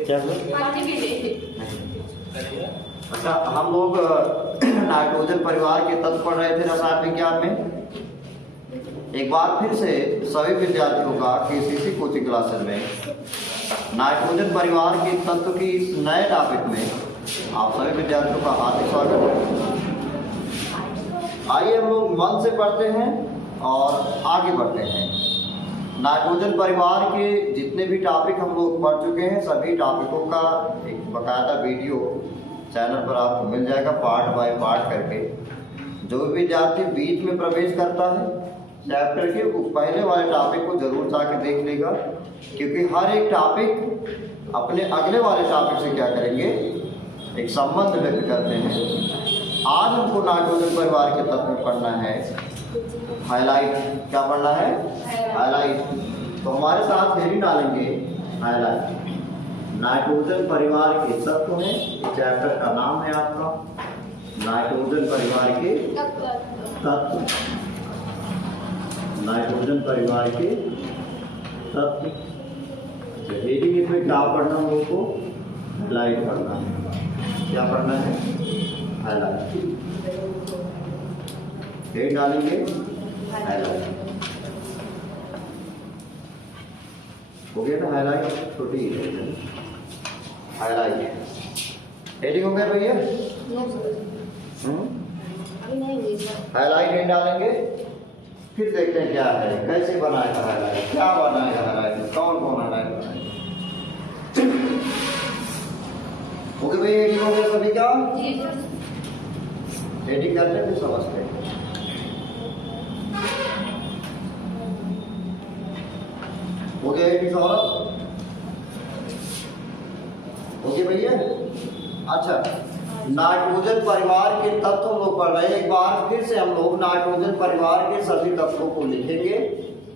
क्या अच्छा, हम लोग नाइट्रोजन परिवार के तत्व पढ़ रहे थे रसायन विज्ञान में। एक बार फिर से सभी विद्यार्थियों का केसीसी कोचिंग क्लासेस में नाइट्रोजन परिवार के तत्व की इस नए टॉपिक में आप सभी विद्यार्थियों का हार्दिक स्वागत है। आइए हम लोग मन से पढ़ते हैं और आगे बढ़ते हैं। नाइट्रोजन परिवार के जितने भी टॉपिक हम लोग पढ़ चुके हैं, सभी टॉपिकों का एक बकायदा वीडियो चैनल पर आपको मिल जाएगा, पार्ट बाय पार्ट करके। जो भी विद्यार्थी बीच में प्रवेश करता है चैप्टर के, वो पहले वाले टॉपिक को जरूर जाके देख लेगा, क्योंकि हर एक टॉपिक अपने अगले वाले टॉपिक से क्या करेंगे, एक संबंध व्यक्त करते हैं। आज हमको नाइट्रोजन परिवार के तत्व पढ़ना है, हाईलाइट। क्या पढ़ना है? हाईलाइट। तो हमारे साथ हेडिंग डालेंगे हाईलाइट। नाइट्रोजन परिवार के तत्व हैं, चैप्टर का नाम है आपका नाइट्रोजन परिवार के तत्व। नाइट्रोजन परिवार के तत्व। हेडिंग इसमें क्या पढ़ना हम लोग को? हाईलाइट पढ़ना है। क्या पढ़ना है? हाईलाइट। हेडिंग डालेंगे हाईलाइट। हो गया ना हाईलाइट? छोटी हाईलाइट हेडिंग हो गया भैया? हाईलाइट हेडिंग डालेंगे, फिर देखते हैं क्या है, कैसे बनाएगा हाईलाइट, क्या बनाएगा हाईलाइट, कौन कौन हाईलाइट बनाएगा। ओके भैया, हेडिंग हो गया सभी का? हेडिंग करते फिर समझते हैं। हो गया हेडिंग सौरभ? ओके भैया। अच्छा, नाइट्रोजन परिवार के तत्व हम लोग पढ़ रहे हैं। एक बार फिर से हम लोग नाइट्रोजन परिवार के सभी तत्वों को लिखेंगे,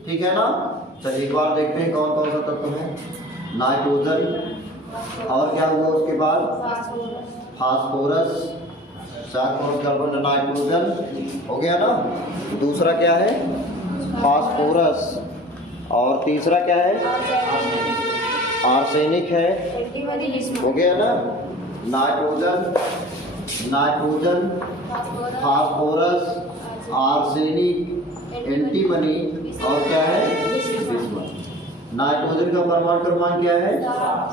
ठीक है ना? चलिए एक बार देखते हैं कौन कौन सा तत्व है। नाइट्रोजन, और क्या हुआ उसके बाद? फास्फोरस, कार्बन नाइट्रोजन हो गया ना। दूसरा क्या है? फास्फोरस। और तीसरा क्या है? आर्सेनिक है, हो गया ना। नाइट्रोजन, फास्फोरस, आर्सेनिक, एंटीमनी, और क्या है? बिस्मथ। नाइट्रोजन का परमाणु क्रमांक क्या है?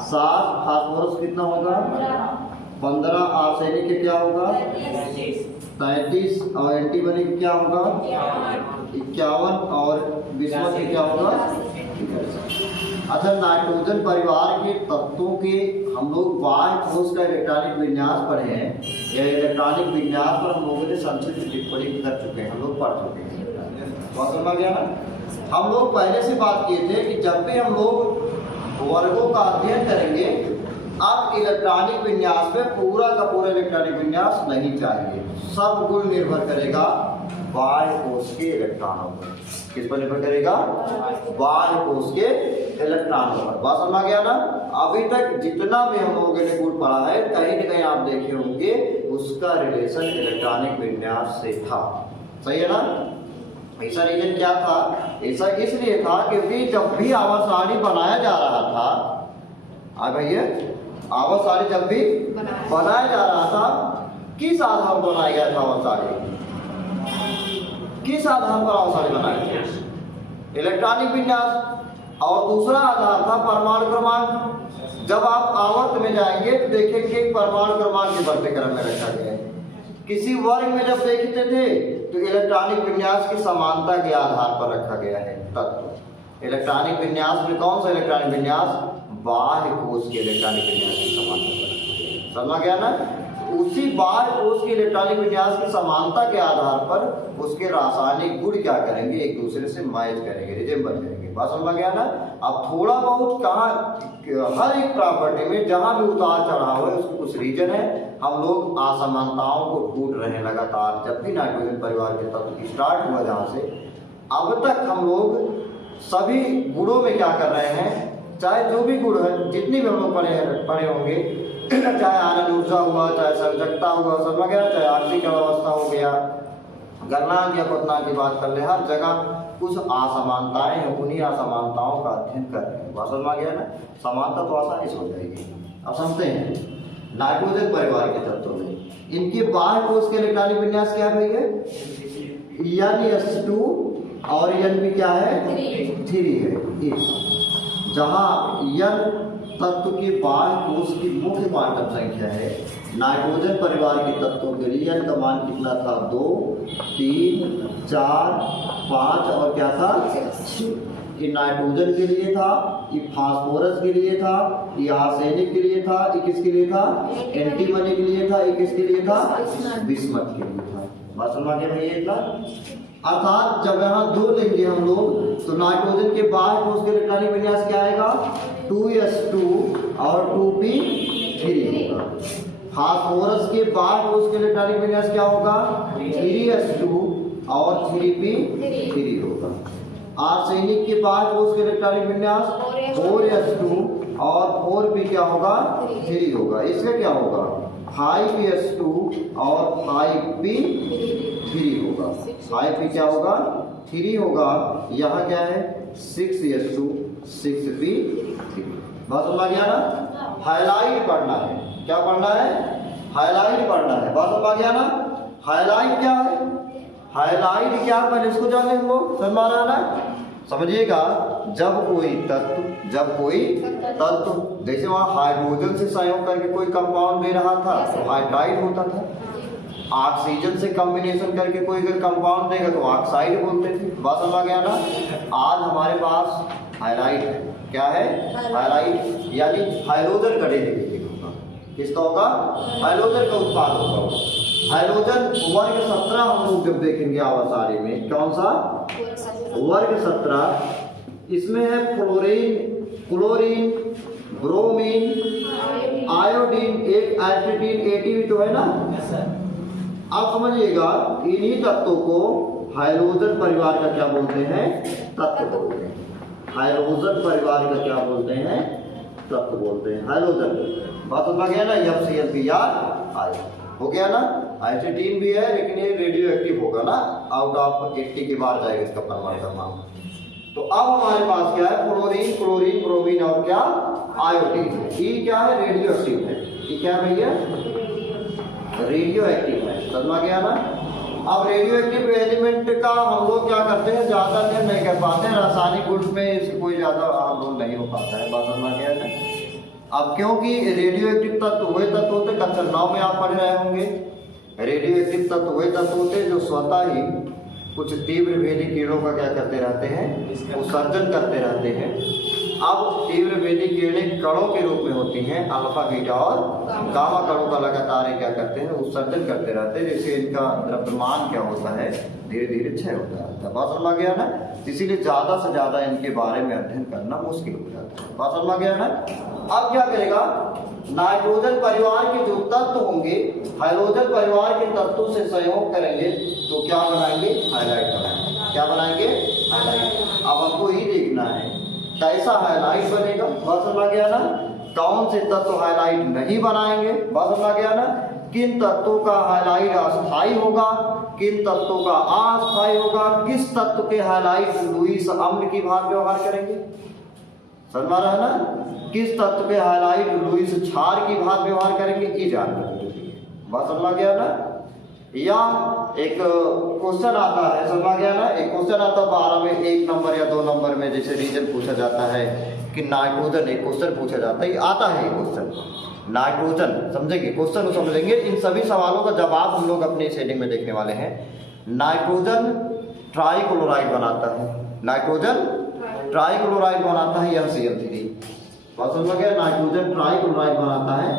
7। फास्फोरस कितना होगा? 15। आर्सेनिक के क्या होगा? 33। और एंटीमनी क्या होगा? 51। और बिस्मथ के क्या होगा? अच्छा, नाइट्रोजन परिवार के तत्वों के हम लोग बाह्य ठोस का इलेक्ट्रॉनिक विन्यास पढ़े हैं। यह इलेक्ट्रॉनिक विन्यास पर हम लोगों ने संक्षिप्त टिप्पणी कर चुके हैं, हम लोग पढ़ चुके हैं। बहुत समझ गया ना? हम लोग पहले से बात किए थे कि जब भी हम लोग वर्गों का अध्ययन करेंगे, अब इलेक्ट्रॉनिक विन्यास पे पूरा का पूरा इलेक्ट्रॉनिक विन्यास नहीं चाहिए। सब गुण निर्भर करेगा बाह्य कोश के इलेक्ट्रॉनों पर। किस पर निर्भर करेगा? बाह्य कोश के इलेक्ट्रॉनों पर। बात समझ गया ना? अभी तक जितना भी हम लोगों ने गुण पढ़ा है, कहीं न कहीं आप देखे होंगे उसका रिलेशन इलेक्ट्रॉनिक विन्यास से था। सही है ना? ऐसा रीजन क्या था? ऐसा इसलिए था क्योंकि जब भी आवर्त सारणी बनाया जा रहा था, भैया आवर्त सारणी जब भी बनाया जा रहा था, किस आधार पर बनाया गया था आवर्त सारणी? किस आधार पर आवर्त सारणी बनाया गया? इलेक्ट्रॉनिक विन्यास। और दूसरा आधार था परमाणु क्रमांक। जब आप आवर्त में जाएंगे तो देखेंगे परमाणु क्रमांक के बढ़ते क्रम में रखा गया है। किसी वर्ग में जब देखते थे तो इलेक्ट्रॉनिक विन्यास की समानता के आधार पर रखा गया है तत्व। इलेक्ट्रॉनिक विन्यास में कौन सा इलेक्ट्रॉनिक विन्यास? बाह्य कोश के इलेक्ट्रॉनिक विन्यास की समानता पर रखा गया। समझ गया ना? उसी बाह्य कोश के इलेक्ट्रॉनिक विन्यास की समानता के आधार पर उसके रासायनिक गुण क्या करेंगे, एक दूसरे से मैच करेंगे, रिजेम्बल करेंगे। बात समझ गया ना? अब थोड़ा बहुत कहाँ, हर एक प्रॉपर्टी में जहां भी उतार चढ़ाव है उसके कुछ रीजन है। हम लोग असमानताओं को ढूंढ रहे हैं लगातार। जब भी नाइट्रोजन परिवार के तत्व स्टार्ट हुआ, जहां से अब तक हम लोग सभी गुणों में क्या कर रहे हैं, चाहे जो भी गुण है, जितनी भी हम लोग पढ़े होंगे, चाहे आनंद ऊर्जा हुआ, चाहे संयोजकता हुआ, समझ गया, चाहे आंशिक अवस्था हो गया, गलनांक या क्वथनांक की बात कर ले, हर जगह कुछ असमानताएं हैं, उन्हीं असमानताओं का अध्ययन कर रहे हैं। बात समझ में आ गया ना? समानता तो आसानी से हो जाएगी। अब समझते हैं नाइट्रोजन परिवार के तत्वों में इनके बाह्य कोश के इलेक्ट्रॉनिक विन्यास क्या है भैया? N(S2) और N क्या है? 3 है। जहाँ N तत्व के बाह्य कोश की मुख्य क्वांटम संख्या है, नाइट्रोजन परिवार के तत्वों के लिए N का मान कितना था? 2, 3, 4, 5 और क्या था? 6। ये नाइट्रोजन के लिए था, ये फास्फोरस के लिए था, ये आर्सेनिक के लिए था, ये किसके लिए था? एंटीमनी के लिए था, ये किसके लिए था? बिस्मथ के लिए था। बात समझ में भैया इतना? अर्थात जब यहाँ 2 लेंगे हम लोग तो नाइट्रोजन के बाह्य कोश के इलेक्ट्रॉनिक विन्यास क्या आएगा? 2s2 और 2p3 होगा। फास्फोरस के बाह्य कोश के इलेक्ट्रॉनिक विन्यास क्या होगा? 3s2 और 3p3 होगा। आर्सेनिक के बाह्य कोश के इलेक्ट्रॉनिक विन्यास 4s2 और 4p क्या होगा? 3 होगा। इसका क्या होगा? 5s2 और 5p3 होगा। 5p क्या होगा? 3 होगा। यहाँ क्या है? 6s2 6p3। बात समझ आ गया ना? हाइलाइट पढ़ना है। क्या पढ़ना है? हाइलाइट पढ़ना है। बात समझ आ गया ना? हाइलाइट क्या है? हाइलाइट क्या है? पहले इसको जाने हम लोग समझ में आ रहा है ना? समझिएगा, जब कोई तत्व जैसे वहाँ हाइड्रोजन से संयोग करके कोई कंपाउंड दे रहा था तो हाइड्राइड होता था, ऑक्सीजन से कॉम्बिनेशन करके कोई अगर कंपाउंड देगा तो ऑक्साइड बोलते थे। बात समझ आ गया ना? आज हमारे पास हाइलाइट क्या है? हाइलाइट यानी हाइड्रोजन का डेरिवेटिव होगा। किसका होगा? हाइड्रोजन का उत्पाद होगा। हाइड्रोजन वर्ग 17 हम लोग जब देखेंगे आवासारी में, कौन सा? वर्ग 17। इसमें है फ्लोरीन, क्लोरीन, ब्रोमीन, आयोडीन, एक एसिटीन, एटीवी तो है ना? आप समझिएगा, इन्हीं तत्वों को हाइड्रोजन परिवार का क्या बोलते हैं? तत्व बोलते हैं। हाइड्रोजन परिवार का क्या बोलते हैं? तत्व बोलते हैं। हाइड्रोजन बात समझ गया ना? FCl हो गया ना? एसिटीन भी है लेकिन ये रेडियो एक्टिव होगा ना, आउट ऑफ 80 के बाहर जाएगा इसका परमाणु क्रमांक। तो अब हमारे पास क्या है? फ्लोरीन, क्लोरीन, ब्रोमीन और क्या? आयोडीन। ये क्या है? रेडियो एक्टिव है। ये क्या है भैया? रेडियो एक्टिव है। समझ गया ना? अब रेडियो एक्टिव एलिमेंट का हम लोग क्या करते हैं? ज्यादा अध्ययन नहीं कर पाते हैं। रासायनिक गुण में इससे कोई ज्यादा हम लोग नहीं हो पाता है। बात समझ गया ना? अब क्योंकि रेडियो एक्टिव तत्व वही तत्व होते, कक्षा 9 में आप पढ़ रहे होंगे, रेडियो एक्टिव तत्व वही तत्व होते जो स्वतः ही कुछ तीव्र वेदी किरणों का क्या करते रहते हैं? उत्सर्जन करते रहते हैं। अब तीव्र वेदी किरणें कणों के रूप में होती हैं, अल्फा, बीटा और गामा कणों का लगातार क्या करते हैं? उत्सर्जन करते रहते हैं, जिससे इनका द्रव्यमान क्या होता है? धीरे धीरे क्षय होता है। बात समझ गया ना? इसीलिए ज्यादा से ज्यादा इनके बारे में अध्ययन करना मुश्किल हो जाता है। बात समझ गया ना? अब क्या करेगा? नाइट्रोजन परिवार के जो तत्व होंगे, हाइड्रोजन परिवार के तत्वों से संयोग करेंगे तो क्या बनाएंगे? हाइलाइट बनाएंगे। क्या बनाएंगे? हाइलाइट। अब हमको ही देखना है कैसा हाइलाइट बनेगा। बात समझ गया ना? कौन से तत्व हाइलाइट नहीं बनाएंगे? बात समझ गया ना? किन तत्वों का हाइलाइट अस्थायी होगा, किन तत्वों का अस्थायी होगा, किस तत्व के हाइलाइट लुईस अम्ल की भांति व्यवहार करेंगे। समझ रहा है ना? किस तत्व के हाइलाइट लुईस क्षार की भांति व्यवहार करेंगे, ये जानकारी होती है। बात समझ गया ना? या एक क्वेश्चन आता है, समझ गया ना? एक क्वेश्चन आता है 12 में 1 नंबर या 2 नंबर में, जैसे रीजन पूछा जाता है कि नाइट्रोजन, एक क्वेश्चन पूछा जाता है, आता है क्वेश्चन नाइट्रोजन, समझेंगे क्वेश्चन को समझेंगे। इन सभी सवालों का जवाब हम लोग अपने इस हेडिंग में देखने वाले हैं। नाइट्रोजन ट्राइक्लोराइड बनाता है, नाइट्रोजन ट्राइक्लोराइड बनाता है NCl3। समझ गया? नाइट्रोजन ट्राइक्लोराइड बनाता है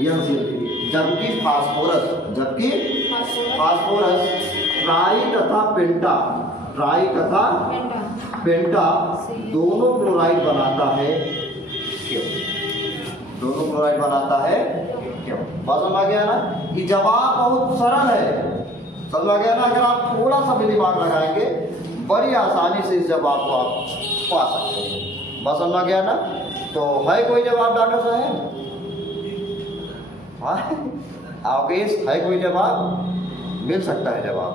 NCl3, जबकि फास्फोरस ट्राई तथा पेंटा दोनों क्लोराइड बनाता है। क्यों दोनों क्लोराइड बनाता है? क्यों? समझ गया ना? ये जवाब बहुत सरल है। समझ गया ना? अगर आप थोड़ा सा भी दिमाग लगाएंगे बड़ी आसानी से इस जवाब को आप पा सकते हैं। बस समझ गया ना? तो है कोई जवाब डॉक्टर साहब? आपके है कोई जवाब? मिल सकता है जवाब?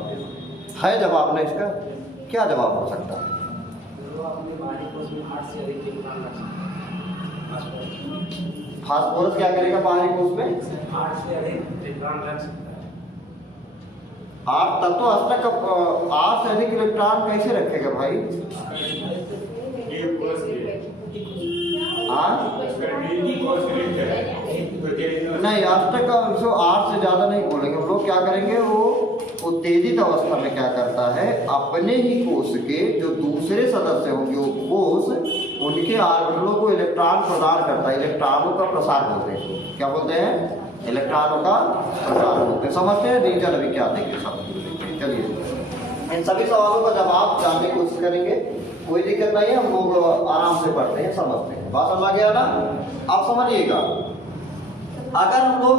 है जवाब ना? इसका क्या जवाब हो सकता है? फास्फोरस क्या करेगा बाहरी कोश में? 8 से अधिक इलेक्ट्रॉन रख सकता है। 8 तब तो अष्टक 8 से अधिक इलेक्ट्रॉन कैसे रखेगा भाई? नहीं, अष्टक का 8 से ज्यादा नहीं बोलेंगे हम लोग। क्या करेंगे, वो उत्तेजित अवस्था में क्या करता है, अपने ही कोश के जो दूसरे सदस्य होंगे वो कोश, उनके ऑर्बिटलों को इलेक्ट्रॉन प्रदान करता है। इलेक्ट्रॉनों का प्रसार बोलते हैं। क्या बोलते हैं? इलेक्ट्रॉनों का प्रसार बोलते हैं। समझते हैं? रीजन अभी क्या देंगे सब। चलिए इन सभी सवालों का जवाब जानने की कोशिश करेंगे, कोई दिक्कत नहीं है, हम लोग आराम से पढ़ते हैं, समझते हैं। बात समझ गया ना? आप समझिएगा, अगर हम लोग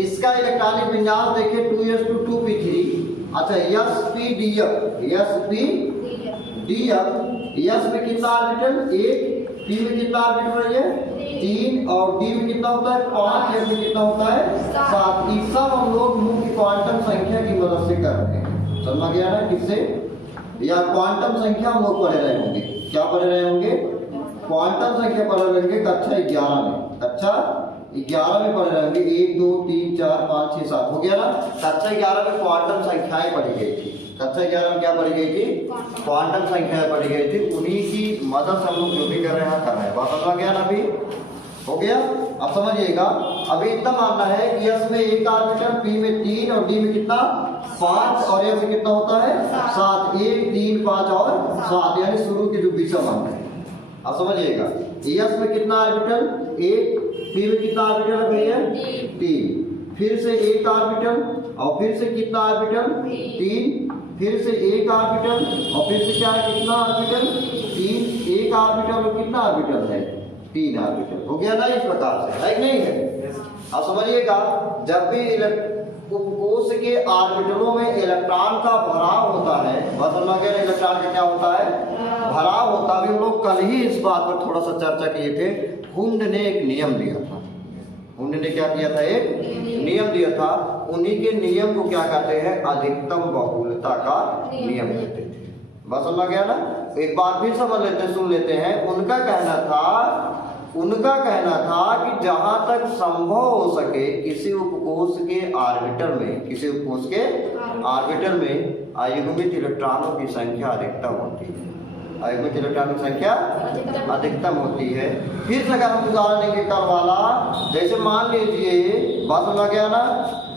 इसका इलेक्ट्रॉनिक विन्यास देखें 2s2 2p3, अच्छा sp-df, s में कितना ऑर्बिटल? 1, p में कितना ऑर्बिटल है? 3, और d में कितना होता है? 5, f में कितना होता है? 7। ये सब हम लोग मुख्य क्वांटम संख्या की मदद से कर रहे हैं। समझ गया ना? किससे? या क्वांटम संख्या हम लोग पढ़े रहे होंगे। क्या पढ़े रहे होंगे? क्वांटम संख्या पढ़े रहेंगे कक्षा 11 में। कक्षा 11 में पढ़े रहेंगे 1 2 3 4 5 6 7 हो गया ना? कक्षा 11 में क्वांटम संख्याएं पढ़ी गई थी। कक्षा 11 में क्या पढ़ी गई थी? क्वांटम संख्याएं पढ़ी गई थी। उन्हीं की मदद से हम लोग जो भी कर रहे हैं कर रहे हैं। बात समझ गया ना? अभी हो गया? अब समझिएगा, अभी इतना मानना है कि s में 1 ऑर्बिटल, p में 3 और d में कितना? 5 और f में कितना होता है? 7। 1 3 5 और 7, यानी शुरू के जो विषम अंक है। अब समझिएगा, s में कितना ऑर्बिटल? 1, p में कितना ऑर्बिटल है भैया? 3। फिर से 1 ऑर्बिटल और फिर से कितना ऑर्बिटल? 3। फिर से 1 ऑर्बिटल और फिर से क्या है? कितना ऑर्बिटल? 3। 1 ऑर्बिटल और कितना ऑर्बिटल है? 3 ऑर्बिटल। हो गया ना? इस प्रकार से है कि नहीं है? अब समझिएगा, जब भी कोश के ऑर्बिटलों में इलेक्ट्रॉन का भराव होता है, बस समझ गए? इलेक्ट्रॉन का क्या होता है? भराव होता है। हम लोग कल ही इस बात पर थोड़ा सा चर्चा किए थे। हुंड ने एक नियम दिया था। हुंड ने क्या किया था? एक नियम दिया था। उन्हीं के नियम को क्या कहते हैं? अधिकतम बहुलता का नियम कहते थे। बस समझ गया ना? एक बार फिर समझ लेते हैं, सुन लेते हैं। उनका कहना था कि जहां तक संभव हो सके किसी उपकोश के ऑर्बिटल में अयुग्मित इलेक्ट्रॉनों की संख्या अधिकतम होती है। अयुग्मित इलेक्ट्रॉनों की संख्या अधिकतम होती है। फिर से अगर हम उदाहरण लेंगे कल वाला, जैसे मान लीजिए, बात समझ गया ना?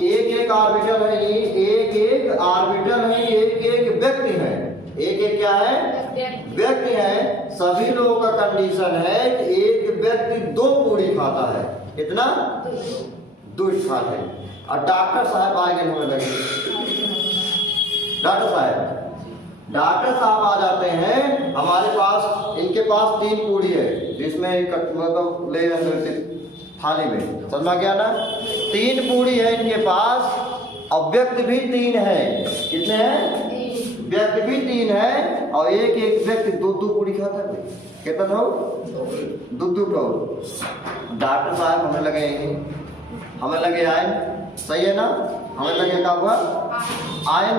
एक ऑर्बिटल है, एक ऑर्बिटल है, एक व्यक्ति है। एक क्या है? व्यक्ति है। सभी लोगों का कंडीशन है कि एक व्यक्ति 2 पूरी खाता है। कितना? 2 खाता है। और डॉक्टर साहब आगे होने लगे। डॉक्टर साहब आ जाते हैं हमारे पास। इनके पास 3 पूरी है, जिसमें मतलब ले थाली में। समझ गया ना? 3 पूरी है इनके पास और व्यक्ति भी 3 है। कितने हैं? व्यक्ति भी 3 है और एक व्यक्ति 2 पूरी खाता है। कितना था? 2 ठो। डॉक्टर साहब हमें लगे आयन। सही है ना? हमें लगे क्या हुआ? आयन।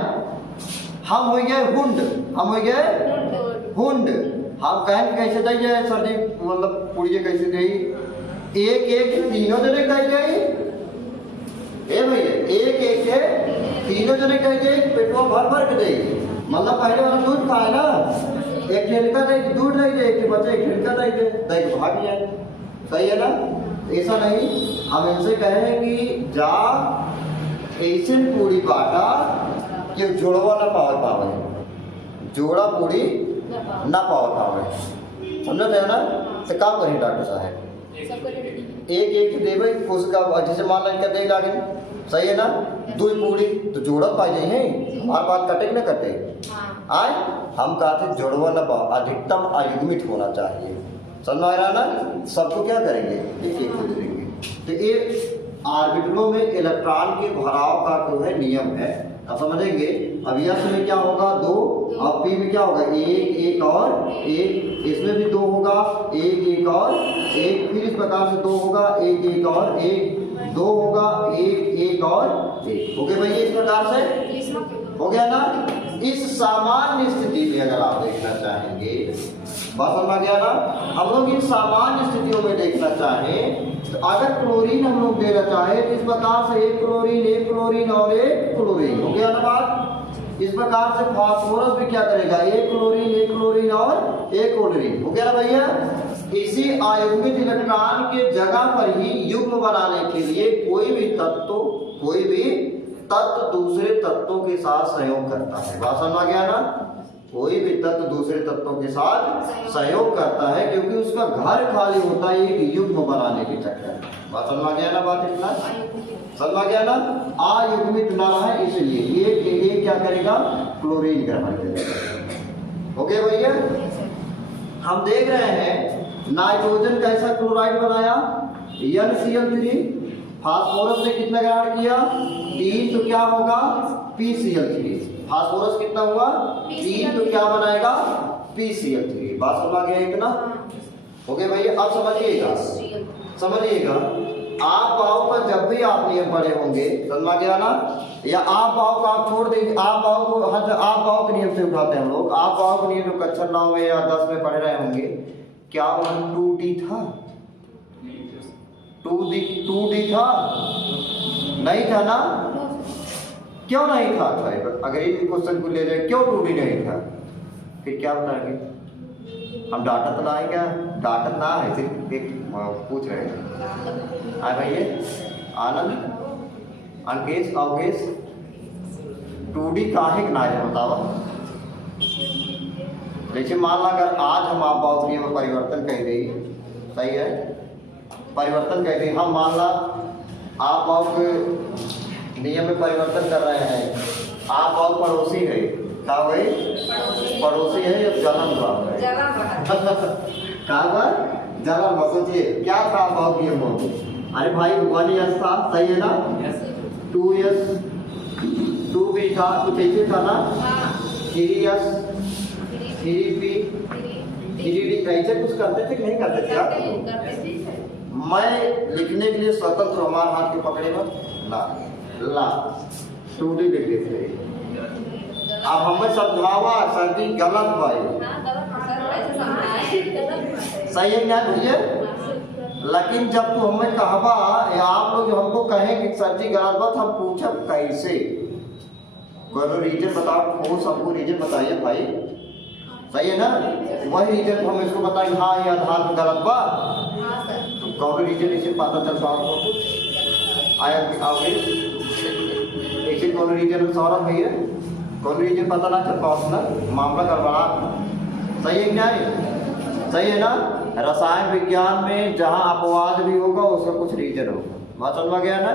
हम हो गए हुंड। हम कहें कैसे दी जाए सर जी? मतलब पूरी कैसे दी? एक तीनों जने कही जाए। भैया एक है, तीनों जने कही जाए। पेटवा भर के देगी। मतलब पहले वाला दूध खाए ना, एक ठेलका दूध नहीं दे, एक बच्चे एक ठेलका नहीं दे भाग जाए। सही है ना? ऐसा नहीं, हम इनसे कहें कि जा ऐसे पूरी बाटा कि जोड़वा ना पावे, जोड़ा पूरी ना पावे। समझते हैं ना? तो काम करें डॉक्टर साहब, एक देवे उसका जैसे मान लो दे लागे। सही है ना? 2 पूरी तो जोड़ा पा जाए, हर बात कटे न कटे। आए हम कहते जोड़वा न पाओ, अधिकतम अयुग्मित होना चाहिए। समझ में आ रहा ना? सबको क्या करेंगे? एक को दे देंगे। तो ये ऑर्बिटलों में इलेक्ट्रॉन के भराव का जो है नियम है। अब समझेंगे। अब यस में क्या होगा? 2 और पी में क्या होगा? 1 और 1। इसमें भी 2 होगा, 1 और 1। फिर इस प्रकार से 2 होगा, 1 और 1। 2 होगा, 1 और 1। हो गया भैया? इस प्रकार से हो गया ना? इस सामान्य स्थिति में अगर आप देखना चाहेंगे बात समझ गया ना। हम लोग इन सामान्य स्थितियों में देखना चाहें तो अगर क्लोरीन हम लोग देना चाहे तो इस प्रकार से एक क्लोरीन और एक क्लोरीन हो गया ना बात। इस प्रकार से फास्फोरस भी क्या करेगा, एक क्लोरीन और एक क्लोरीन हो गया ना भैया। इसी आयुग्मित इलेक्ट्रॉन के जगह पर ही युग्म बनाने के लिए कोई भी तत्व दूसरे तत्वों के साथ सहयोग करता है। बात समझ गया ना। कोई भी तत्व दूसरे तत्वों के साथ सहयोग करता है क्योंकि उसका घर खाली होता है एक युग्म बनाने के चक्कर में। बात समझ गया ना, बात इतना समझ गया ना। अयुग्मित ना है इसलिए एक क्या करेगा, क्लोरीन ग्रहण करेगा। ओके भैया, हम देख रहे हैं नाइट्रोजन कैसा क्लोराइड बनाया, NCl3, फास्फोरस ने कितना ग्रहण किया 3, तो क्या होगा PCl3। फास्फोरस कितना हुआ 3, तो क्या बनाएगा PCl3। बात समझ गया इतना। ओके भैया, अब समझिएगा आप भाव का जब भी आप नियम पढ़े होंगे, समझ गया ना, या आप भाव का आप छोड़ देंगे, आप भाव को आप भाव के नियम से उठाते हैं हम लोग। आप भाव के नियम कक्षा 9 में या 10 में पढ़ रहे होंगे। क्या 2D था, 2D था, नहीं था ना, क्यों नहीं था? अगर इस क्वेश्चन को ले जाए क्यों 2D नहीं था, फिर क्या बताएंगे हम? डाटा तो ना है, क्या डाटा ना है, सिर्फ एक पूछ रहे हैं। हाँ भैया, आनंद अंकेश अवकेश 2D काहे ना है बतावा। जैसे मान ला अगर आज हम आप भाव क्रिया में परिवर्तन कह दें, सही है, परिवर्तन कहते हैं हम, मान ला आप भाव के नियम में परिवर्तन कर रहे हैं। आप भाव पड़ोसी है, क्या हुए पड़ोसी है या जलन भाव है? जलन भाव। सोचिए क्या था भाव नियम में? अरे भाई 1s था, सही है ना, 2s 2b था, कुछ ऐसे था ना, 3s 3p 3d, ऐसे कुछ करते थे कि नहीं करते थे आप? मैं लिखने के लिए स्वतंत्र, हमारे हाथ के पकड़े मत ला 2D लिख देते। अब हमें समझावा सर जी गलत भाई, सही है क्या भैया? लेकिन जब तू हमें कहवा या आप लोग हमको कहें कि सर जी गलत बात, हम पूछे कैसे, कोई रीजन बताओ, ठोस हमको रीजन बताइए भाई, सही है ना। वही रीजन हम इसको बताएंगे हाँ ये आधार में गलत बात, तो कौन रीजन इसे पता चलता आपको आया आगे ऐसे कौन रीजन सौरभ भैया, कौन रीजन पता ना चल पाओ ना, मामला गड़बड़ा। सही है क्या, सही है ना। रसायन विज्ञान में जहाँ अपवाद भी होगा उसका कुछ रीजन होगा। बात समझ गया ना।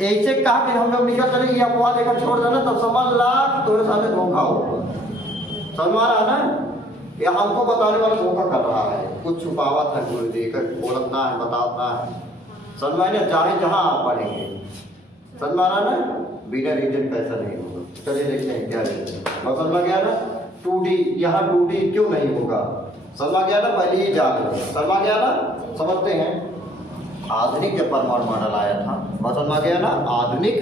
ऐसे कहा कि हम लोग निकल चले ये अपवाद लेकर छोड़ देना, तब समझ ला तुम्हारे सामने धोखा होगा। समझ रहा ना, या हमको बताने वाला धोखा कर रहा है, कुछ छुपावत है, गुरु जी का बोलना है, बताना है। समझ में चाहे जहाँ आप पढ़ेंगे, समझ रहा ना, बिना रीजन कैसा नहीं होगा। चलिए देखते हैं क्या रीजन। और समझ गया ना 2D, यहाँ 2D क्यों नहीं होगा, समझ गया ना, पहले ही जान समझ गया ना। समझते हैं आधुनिक जब परमाणु मॉडल आया था, समझ गया ना, आधुनिक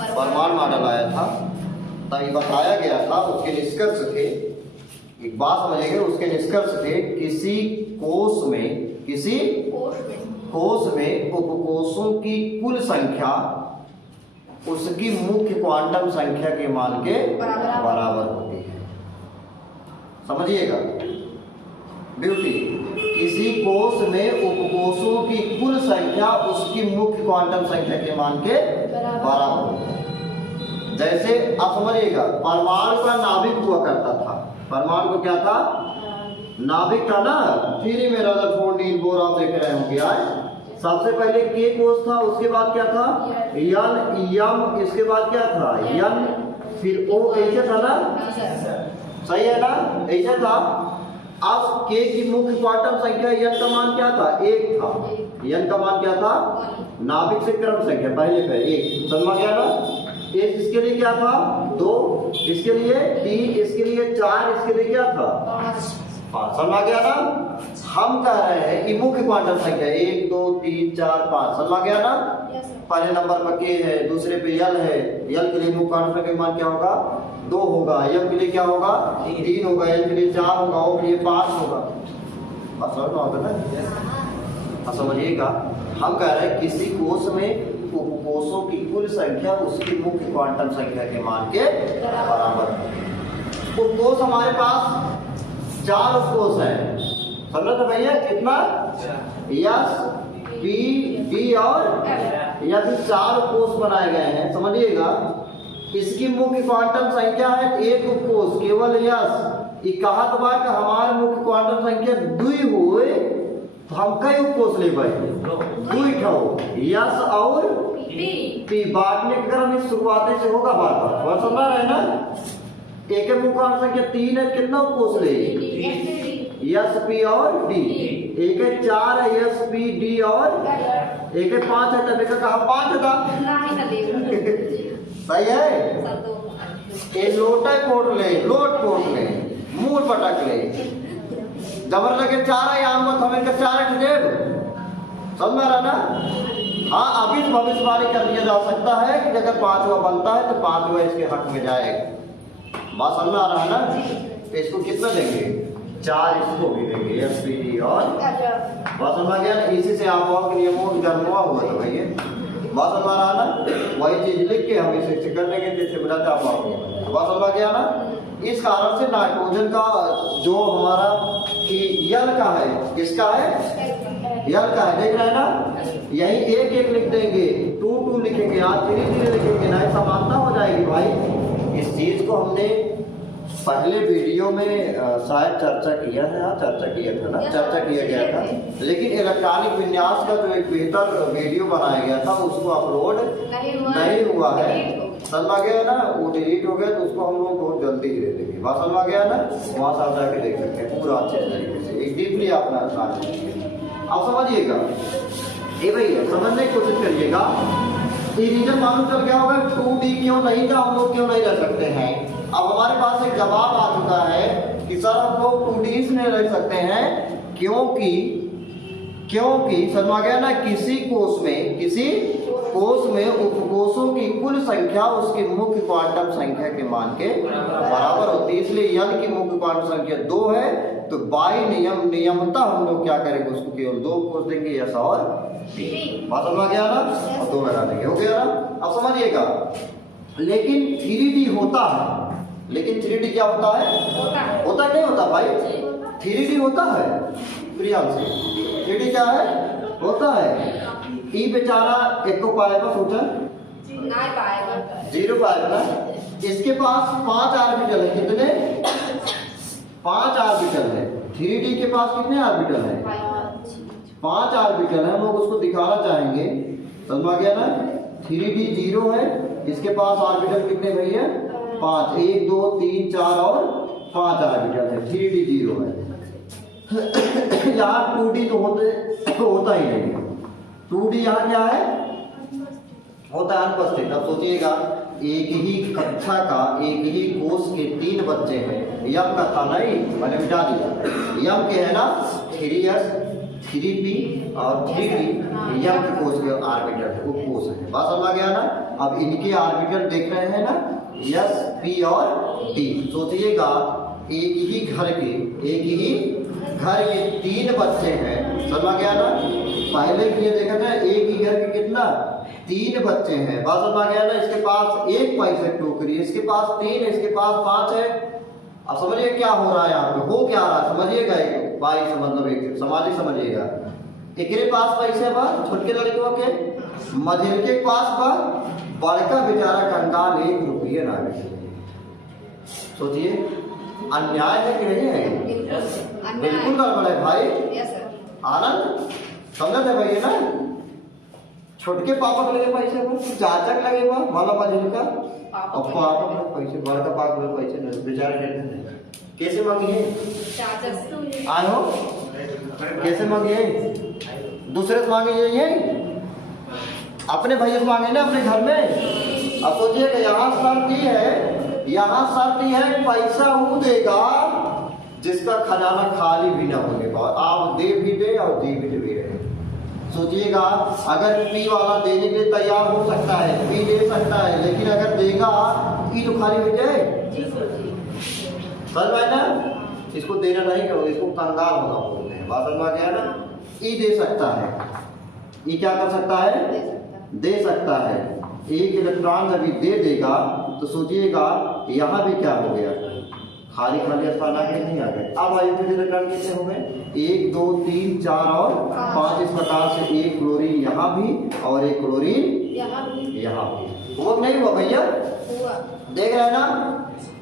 परमाणु मॉडल आया था तभी बताया गया था, उसके निष्कर्ष थे, एक बात समझेंगे, उसके निष्कर्ष थे किसी कोष में उपकोषों की कुल संख्या उसकी मुख्य क्वांटम संख्या के मान के बराबर होती है। समझिएगा ब्यूटी, किसी कोष में उपकोषों की कुल संख्या उसकी मुख्य क्वांटम संख्या के मान के बराबर होती है। जैसे आप समझिएगा परमाणु का नाभिक हुआ करता था, परमाणु को क्या था, नाभिक था ना, थ्री में रदरफोर्ड नील बोर आप देख रहे होंगे। सबसे पहले के कोष था, उसके बाद क्या था यन यम, इसके बाद क्या था यन, फिर ओ, ऐसे था ना, सही है ना, ऐसे था। अब के की मुख्य क्वांटम संख्या यन का मान क्या था 1 था, यन का मान क्या था, नाभिक से क्रम संख्या पहले का 1, समझ गया ना। इसके लिए क्या था 2, इसके लिए 3, इसके लिए 4, इसके लिए क्या था 5, समझ गया ना। हम कह रहे हैं कि मुख्य क्वांटम संख्या 1 2 3 4 5, समझ गया ना। पहले नंबर पर के है, दूसरे पे यल है, यल के लिए मुख्य क्वांटम संख्या मान क्या होगा 2 होगा, यम के लिए क्या होगा 3 होगा, एल के लिए 4 होगा, ओ के लिए 5 होगा। समझ में आता ना? समझिएगा, हम कह रहे हैं किसी कोष में उपकोषों की कुल संख्या उसकी मुख्य क्वांटम संख्या के मान के बराबर है। उपकोष हमारे पास 4 उपकोष हैं, समझ तो भैया कितना? यस, पी, डी और या फिर 4 उपकोष बनाए गए हैं। समझिएगा, इसकी मुख्य क्वांटम संख्या है एक उपकोष केवल यस। कहा तो बात हमारे मुख्य क्वांटम संख्या 2 हुए तो हम कई उपकोष ले पाएंगे? 2 ठो यस और पी। बांटने का क्रम इस शुरुआती से होगा बार बार, समझ रहे हैं ना? एक मुख्य क्वांटम संख्या 3 है, कितना उपकोष ले? यस, पी और डी। एक है 4 है यस, पी, डी और एक है 5 है, तब कहा 5 था। सही है? ये लोटा कोट ले, लोट कोट ले, मूल पटक ले, जबर लगे 4 है यहाँ मत हमें 4 देव, समझ में रहा ना? हाँ, अभी भविष्यवाणी कर दिया जा सकता है कि अगर 5वां बनता है तो 5वां इसके हक में जाएगा। बात समझ में आ रहा है ना? तो इसको कितना देंगे? 4 इसको भी देंगे, एस, पी, डी और बात समझ गया ना? इसी से आप नियमों का जन्म हुआ तो भैया बात समझ रहा है ना? वही चीज लिख के हम इसे कर लेंगे जैसे बनाते आप बात समझ गया ना? इस कारण से नाइट्रोजन का जो हमारा यल का है, किसका है? यल का है, देख रहे हैं ना? यही एक एक लिख देंगे, 2 लिखेंगे, आज धीरे लिखेंगे ना, समानता हो जाएगी भाई। इस चीज को हमने पहले वीडियो में शायद चर्चा किया है, हाँ चर्चा किया था ना, चर्चा किया गया था, लेकिन इलेक्ट्रॉनिक विन्यास का जो एक बेहतर वीडियो बनाया गया था उसको अपलोड नहीं हुआ है। समझ गया ना? वो डिलीट हो गया तो उसको हम लोग बहुत जल्दी ही दे देंगे। बात समझ गया ना? वहाँ से आप जाके देख सकते हैं पूरा अच्छे तरीके से, एक डीपली अपना आप समझिएगा। ये भैया समझने की कोशिश करिएगा, ये रीजन मालूम चल गया होगा 2D क्यों नहीं था, हम लोग क्यों नहीं रख सकते हैं। अब हमारे पास एक जवाब आ चुका है कि सर हम लोग 2D इसलिए रख सकते हैं क्योंकि समझ गया ना, किसी कोष में उपकोषों की कुल संख्या उसकी मुख्य क्वांटम संख्या के मान के बराबर होती है। इसलिए यल की मुख्य क्वांटम संख्या 2 है तो बाई नियमता हम लोग क्या करेंगे, उसको केवल 2 उपकोष देंगे, यस और पी। बात समझ गया ना? और 2 बना देंगे, हो गया ना? अब समझिएगा, लेकिन 3D होता है, लेकिन 3D क्या होता है? होता नहीं होता भाई? 3D होता है प्रियांशु, 3D क्या है? होता है। ई बेचारा एक को पाएगा सोचा नहीं पाएगा, 0 पाएगा ना? इसके पास 5 ऑर्बिटल है, कितने? 5 ऑर्बिटल है। 3D के पास कितने ऑर्बिटल है? 5 ऑर्बिटल है। हम लोग उसको दिखाना चाहेंगे, समझ गया ना? 3D 0 है, इसके पास ऑर्बिटल कितने भैया? 5, 1 2 3 4 और 5 ऑर्बिटल है। 3D 0 है। यहाँ 2D तो होता ही नहीं है। 2D यहाँ क्या है? होता है अनुपस्थित। अब सोचिएगा, एक ही कक्षा का एक ही कोष के 3 बच्चे हैं। यम का था नहीं, मैंने मिटा दिया। यम के है ना 3s 3p और 3d, यम के कोष के ऑर्बिटल उपकोष है। बात समझ गया ना? अब इनके ऑर्बिटल देख रहे हैं ना, s, p और d। सोचिएगा, एक ही घर के 3 बच्चे हैं, समझ गया ना? पहले के लिए देखा था, एक ही घर के कितना 3 बच्चे हैं। बात समझ गया ना? इसके पास 1 पैसे टोकरी, इसके पास 3 है, इसके पास 5 है। अब समझिए क्या हो रहा है यहाँ पे, हो क्या रहा है समझिएगा। एक भाई से मतलब एक समाधि समझिएगा, एक के पास पैसे बा, छोटके लड़कियों के, मझिल के पास बा, बड़का बेचारा कंगाल 1 रुपये ना दे। सोचिए अन्याय है कि नहीं है? बिल्कुल गड़बड़ है भाई। आनंद समझ है भैया ना? छोटके पापा के लगे पैसे पर, चाचा के लगे बा माला मझिल का, और पापा के पैसे, बड़का पापा के पैसे बेचारे नहीं। कैसे मांगिए? आयो कैसे मांगिए? दूसरे से मांगे ये अपने भैया से मांगे ना अपने घर में। अब सोचिए कि यहाँ शर्त ये है पैसा वो देगा जिसका खजाना खाली भी ना होने का, आप दे भी दे और दे भी रहे। सोचिएगा, अगर पी वाला देने के लिए तैयार हो सकता है, पी दे सकता है, लेकिन अगर देगा पी तो खाली हो जाए। समझ में ना? इसको देना नहीं करो, इसको कंगाल होना बोलते हैं। हैं। बात समझ में आ गया ना? ई दे सकता है, ई क्या कर सकता है? दे सकता है। एक इलेक्ट्रॉन जब दे देगा तो सोचिएगा यहाँ भी क्या हो गया, खाली खाली स्थान आगे नहीं आ गए। अब हाइड्रोजन इलेक्ट्रॉन कितने हो गए? 1 2 3 4 और 5। इस प्रकार से एक क्लोरीन यहाँ भी और एक क्लोरीन यहाँ भी। वो नहीं हुआ भैया? देख रहे हैं ना?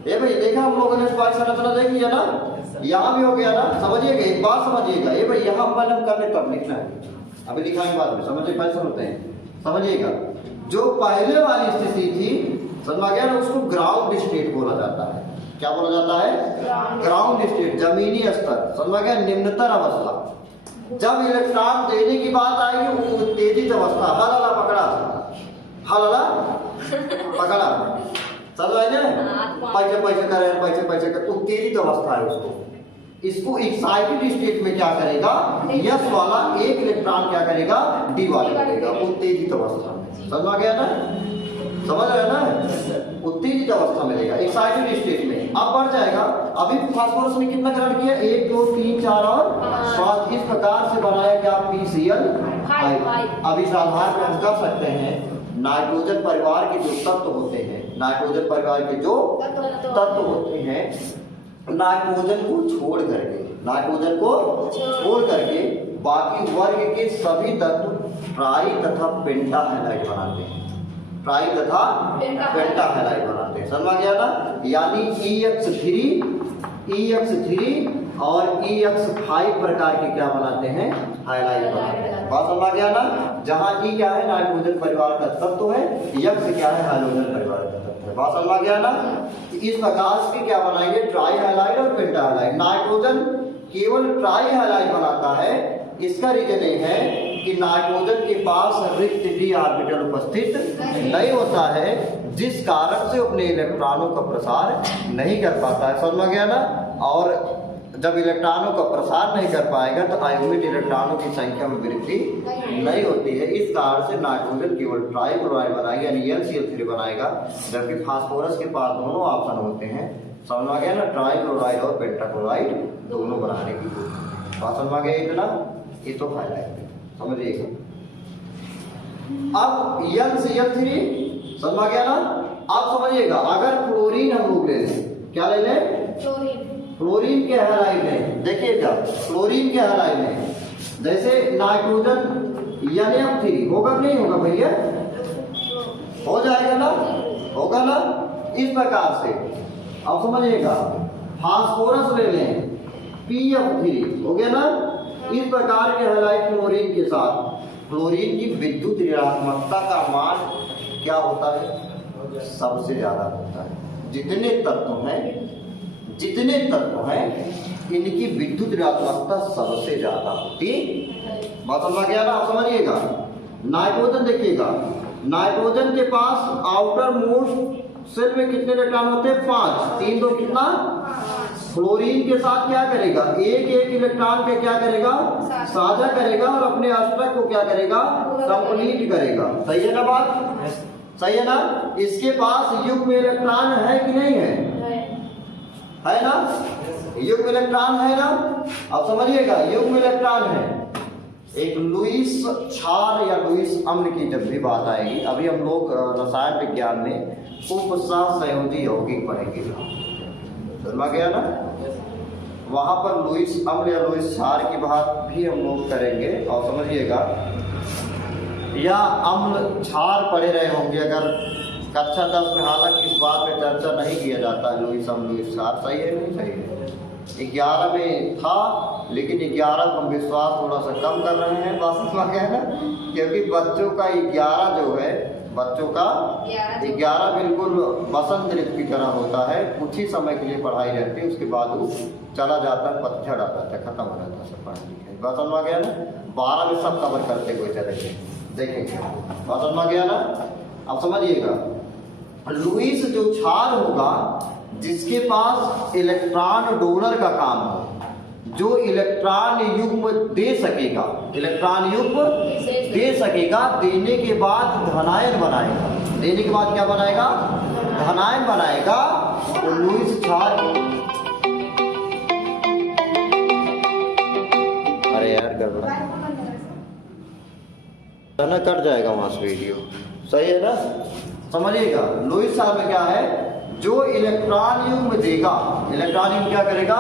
ये भाई देखा हम लोगों ने स्पाइस संरचना देख लिया ना? यहाँ भी हो गया ना? समझिएगा, एक बात समझिएगा, ये भाई यहाँ पर करने तब लिखना है, अभी लिखाएंगे बाद में। समझिए कैसे होते हैं, समझिएगा। जो पहले वाली स्थिति थी, समझ आ गया ना, उसको ग्राउंड स्टेट बोला जाता है। क्या बोला जाता है? ग्राउंड स्टेट, जमीनी स्तर, समझ आ गया, निम्नतर अवस्था। जब इलेक्ट्रॉन देने की बात आएगी, उत्तेजित अवस्था, हलला पकड़ा, हलला पकड़ा, समझ आए ना? पैसे कर, उत्तेजित अवस्था है उसको। इसको एक्साइटेड स्टेट में क्या करेगा? यस वाला एक इलेक्ट्रॉन क्या करेगा? डी वाला करेगा, उत्तेजित अवस्था में। समझ आ गया ना? समझ रहे ना? उत्तेजित अवस्था में देगा, एक्साइटेड स्टेट में। अब बढ़ जाएगा। अभी फास्फोरस ने कितना ग्रहण किया? 1 2 3 4 और 5। इस प्रकार से बनाया क्या? PCl5। अब इस आधार पर हम कर सकते हैं नाइट्रोजन परिवार के जो तत्व होते हैं, नाइट्रोजन परिवार के जो तत्व होते हैं, नाइट्रोजन को छोड़ करके बाकी वर्ग के सभी तत्व ट्राई तथा पेंटा हैलाइड बनाते हैं। ट्राई तथा पेंटा हैलाइड बनाते हैं। समझ गया ना? यानी EX3 और EX5 प्रकार के क्या बनाते हैं? हाइलाइट बनाते हैं। बात समझ गया ना? जहाँ E क्या है? नाइट्रोजन परिवार का तत्व है, X क्या है? हाइड्रोजन परिवार का तत्व है। बात समझ गया ना? इस प्रकार से क्या बनाएंगे? ट्राई हाइलाइट और पेंटा हाइलाइट। नाइट्रोजन केवल ट्राई हाइलाइट बनाता है। इसका रीजन ये है कि नाइट्रोजन के पास रिक्त डी ऑर्बिटल उपस्थित नहीं होता है, जिस कारण से अपने इलेक्ट्रॉनों का प्रसार नहीं कर पाता है। समझ गया ना? और जब इलेक्ट्रॉनों का प्रसार नहीं कर पाएगा तो आयोनिक इलेक्ट्रॉनों की संख्या में वृद्धि नहीं होती है। इस कारण से नाइट्रोजन केवल ट्राई क्लोराइड बनाएगा, यानी NCl3 बनाएगा, जबकि फास्फोरस के पास दोनों ऑप्शन होते हैं। समझ में आ गया ना? ट्राई क्लोराइड और पेंटाक्लोराइड दोनों बनाने की बात समझ में गया इतना? ये तो फायदा है, समझिएगा। अब NCl3 समझ में गया ना? आप समझिएगा, अगर क्लोरीन हम लोग ले लें, क्या ले लें? क्लोरीन के हैलाइड में देखिएगा, क्लोरीन के हैलाइड में जैसे नाइट्रोजन NF3 होगा नहीं होगा भैया? हो जाएगा ना? होगा ना? इस प्रकार से अब समझिएगा, फास्फोरस ले लें, PF3 हो गया ना? इस प्रकार के हैलाइड क्लोरीन के साथ क्लोरीन की विद्युत ऋणात्मकता का मान क्या होता है? सबसे ज्यादा होता है। जितने तत्व हैं इनकी विद्युत ऋणात्मकता सबसे ज्यादा होती। बात समझ गया ना? आप समझिएगा। नाइट्रोजन देखिएगा, नाइट्रोजन के पास आउटर मोस्ट शेल में कितने इलेक्ट्रॉन होते हैं? 5। 3 2 कितना? क्लोरीन के साथ क्या करेगा? एक इलेक्ट्रॉन के क्या करेगा? साझा करेगा और अपने अष्टक को क्या करेगा? कंप्लीट करेगा। सही है ना बात? सही है ना? इसके पास युग्म इलेक्ट्रॉन है कि नहीं है? है ना? युग्म इलेक्ट्रॉन है ना? अब समझिएगा, युग्म इलेक्ट्रॉन है। एक लुईस क्षार या लुईस अम्ल की जब भी बात आएगी, अभी हम लोग रसायन विज्ञान में उपसहसंयोजी यौगिक पढ़ेंगे, समझ गया ना? वहां पर लुईस अम्ल या लुईस क्षार की बात भी हम लोग करेंगे। और समझिएगा, या अम्ल क्षार पढ़े रहे होंगे अगर कक्षा 10 में, हालांकि इस बात में चर्चा नहीं किया जाता है लुईस अम्ल लुईस क्षार सही है नहीं सही है। 11 में था, लेकिन 11 हम विश्वास थोड़ा सा कम कर रहे हैं। बात समझ गया ना? क्योंकि बच्चों का 11 जो है, बच्चों का 11 बिल्कुल बसंत ऋतु की तरह होता है। कुछ ही समय के लिए पढ़ाई रहती है, उसके बाद वो चला जाता है, पतझड़ आ जाता है, खत्म हो जाता है सब पढ़ाई लिखाई। बात समझ गया ना? 12 में सब कवर करते हुए चलेंगे, देखेंगे। बात समझ गया ना? अब समझिएगा, लुईस जो क्षार होगा जिसके पास इलेक्ट्रॉन डोनर का काम हो, जो इलेक्ट्रॉन युग्म दे सकेगा, इलेक्ट्रॉन युग्म दे सकेगा, देने के बाद धनायन बनाएगा। देने के बाद क्या बनाएगा? धनायन बनाएगा। तो लुईस क्षार अरे यार गड़बड़ा ना, कट जाएगा वहां से वीडियो। सही है ना, समझिएगा। लुईस साहब में क्या है, जो इलेक्ट्रॉन युग्म देगा, इलेक्ट्रॉन युग्म क्या करेगा,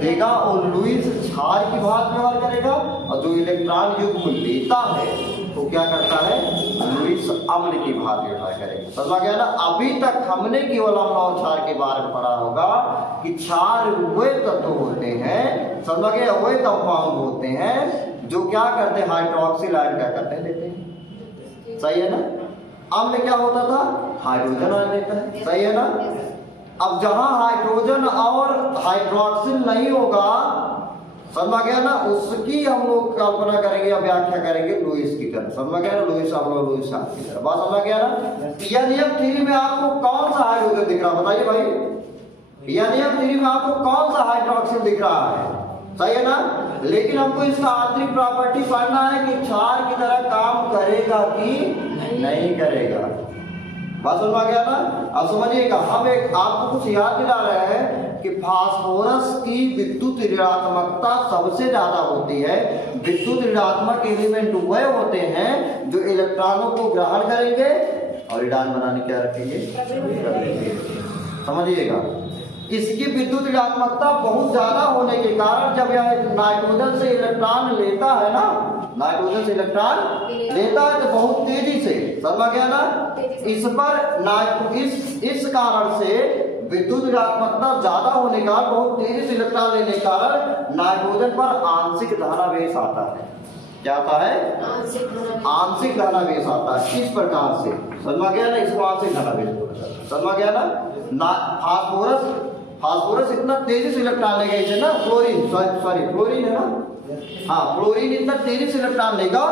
देगा, और लुईस क्षार की भांति व्यवहार करेगा, और जो इलेक्ट्रॉन युग्म लेता है तो क्या करता है, लुईस अम्ल की भांति व्यवहार करेगा। समझ गया ना। अभी तक हमने केवल अम्ल और क्षार के बारे में पढ़ा होगा कि क्षार वे तत्व होते हैं, समझ गए, वे कंपाउंड होते हैं जो क्या करते हैं, हाइड्रोक्सिल आयन क्या करते हैं, देते हैं। सही है ना। अम्ल क्या होता था, हाइड्रोजन आयन देता है। सही है ना। अब जहां हाइड्रोजन और हाइड्रोक्सिल नहीं होगा, समझ गया ना, उसकी हम लोग कल्पना करेंगे या व्याख्या करेंगे लुईस की तरह। समझ गया ना, लुईस अम्ल और लुईस क्षार की तरह। बात समझ गया ना। एनएफ थ्री में आपको कौन सा हाइड्रोजन दिख रहा है, बताइए भाई। एनएफ थ्री में आपको कौन सा हाइड्रोक्सिल दिख रहा है, सही है ना। लेकिन हमको इसका आंतरिक प्रॉपर्टी पढ़ना है कि क्षार की तरह काम करेगा कि नहीं करेगा। बात समझ आ गया ना। अब समझिएगा, हम एक आपको कुछ याद दिला रहे हैं कि फास्फोरस की विद्युत ऋणात्मकता सबसे ज्यादा होती है। विद्युत ऋणात्मक एलिमेंट वह होते हैं जो इलेक्ट्रॉनों को ग्रहण करेंगे और ऋणान बनाने क्या रखेंगे, समझिएगा। इसकी विद्युत ऋणात्मकता बहुत ज्यादा होने के कारण जब यह नाइट्रोजन से इलेक्ट्रॉन लेता है ना, नाइट्रोजन से इलेक्ट्रॉन लेता है तो बहुत तेजी से, समझ गया ना। इस पर इस कारण से विद्युत ऋणात्मकता ज्यादा होने का, बहुत तेजी से इलेक्ट्रॉन लेने के कारण नाइट्रोजन पर आंशिक धनावेश आता है। क्या आता है, आंशिक धनावेश आता है। इस प्रकार से समझ गया ना, इसको आंशिक धनावेश बोला जाता है। समझ गया ना। फास्फोरस इतना तेजी से इलेक्ट्रॉन लेगा इसे ना, फ्लोरीन फ्लोरीन है ना, हाँ, फ्लोरीन इतना तेजी से इलेक्ट्रॉन लेगा,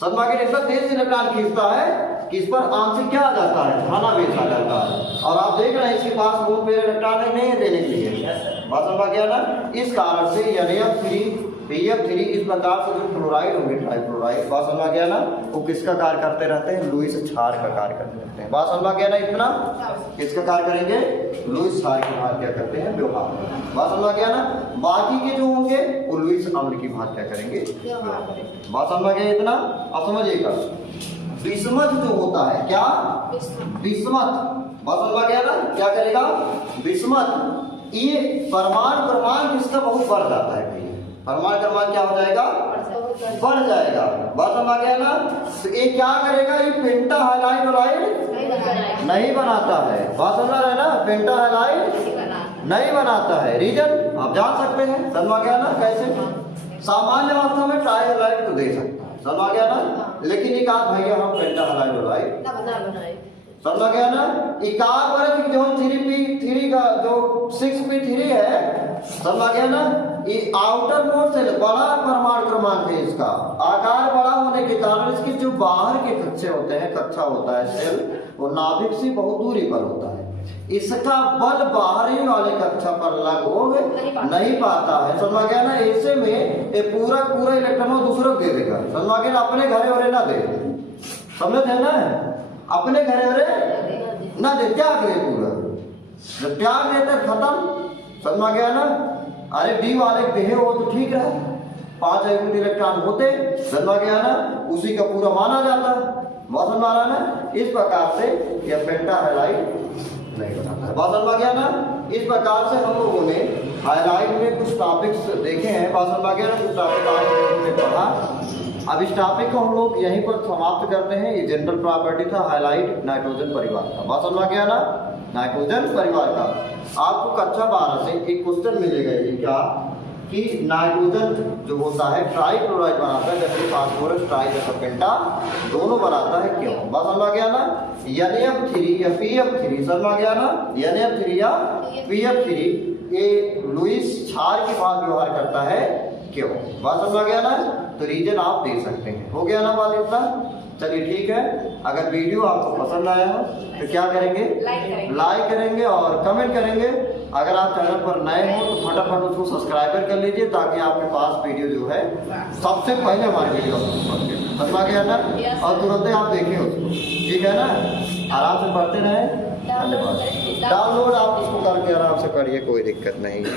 समझ गया, इतना तेजी से इलेक्ट्रॉन खींचता है कि इस पर आंशिक क्या आ जाता है, धनावेश आ जाता है। और आप देख रहे हैं इसके पास बहुत पेड़ इलेक्ट्रॉन नहीं है देने के लिए। बात समझ गया ना। इस कारण से NF3 PF3 इस प्रकार से जो फ्लोराइड होंगे, ट्राइफ्लोराइड, बात समझ गया ना, वो किसका कार्य करते रहते हैं, लुईस क्षार का कार्य करते रहते हैं। बात समझ गया ना। इतना किसका कार्य करेंगे, लुईस क्षार के भांति क्या करते हैं, व्यवहार। बात समझ गया ना। बाकी के जो होंगे वो लुईस अम्ल की भांति क्या करेंगे, बात समझ गया इतना। अब समझिएगा, विषमत जो होता है, क्या विषमत, बात समझ गया ना, क्या करेगा, विषमत। ये परमाणु क्रमांक इसका बहुत बढ़ जाता है, परमाणु क्रमांक क्या हो जाएगा, बढ़ जाएगा। बात समझ गया ना। तो ये क्या करेगा, ये पेंटा हैलाइड नहीं बनाता है। बात समझ रहे हैं ना, पेंटा हैलाइड नहीं बनाता है। रीजन आप जान सकते हैं, समझ गया ना, कैसे। सामान्य अवस्था में ट्राई हैलाइड तो दे सकता है, समझ गया ना। लेकिन एक आध भैया हम पेंटा हैलाइड समझ गया ना। एकाध वर्ग जो 3p3 का जो 6p3 है, समझ गया ना, ये आउटर मोस्ट सेल बड़ा परमाणु क्रमांक है। इसका आकार बड़ा होने के कारण इसके जो बाहर के कक्षे होते हैं, कक्षा होता है सेल, वो नाभिक से बहुत दूरी पर होता है। इसका बल बाहरी वाले कक्षा पर लगभग नहीं पाता है, समझ गया ना। ऐसे में ये पूरा इलेक्ट्रॉन दूसरों दे देगा, समझ गया ना, अपने घरे वरे ना दे, समझ है ना, अपने घरे वरे ना दे, त्याग दे पूरा। जब त्याग देते खत्म, समझ गया ना। अरे डी वाले देहे हो तो ठीक है, 5 इलेक्ट्रॉन होते, समझ गया ना, उसी का पूरा माना जाता है। बात समझ रहा ना। इस प्रकार से यह पेंटा हैलाइड नहीं बनाता है। बात समझ गया ना। इस प्रकार से हम लोगों ने हाइलाइट में कुछ टॉपिक्स देखे हैं, बात समझ गया ना, कुछ टॉपिक पढ़ा। अब इस टॉपिक को हम लोग यहीं पर समाप्त करते हैं। ये जनरल प्रॉपर्टी था हाइलाइट नाइट्रोजन परिवार का, बात समझ गया ना, नाइट्रोजन परिवार का। आपको कक्षा 12 से एक क्वेश्चन मिलेगा, ये क्या कि नाइट्रोजन जो होता है ट्राइक्लोराइड बनाता है, जैसे फास्फोरस ट्राई जैसा पेंटा दोनों बनाता है, क्यों, बात समझ गया ना। NF3 या PF3, समझ गया ना, NF3 या PF3 ये लुईस क्षार की भांति व्यवहार करता है, क्यों, बात समझ गया ना। तो रीजन आप दे सकते हैं। हो गया ना बात इतना। चलिए ठीक है। अगर वीडियो आपको पसंद आया हो तो क्या करेंगे, लाइक करेंगे और कमेंट करेंगे। अगर आप चैनल पर नए हो तो फटाफट उसको सब्सक्राइबर कर लीजिए, ताकि आपके पास वीडियो जो है सबसे पहले हमारी वीडियो समझ गया ना, और तुरंत आप देखें उसको, ठीक है ना। आराम से पढ़ते रहें। धन्यवाद। डाउनलोड आप उसको करके आराम से पढ़िए, कोई दिक्कत नहीं है।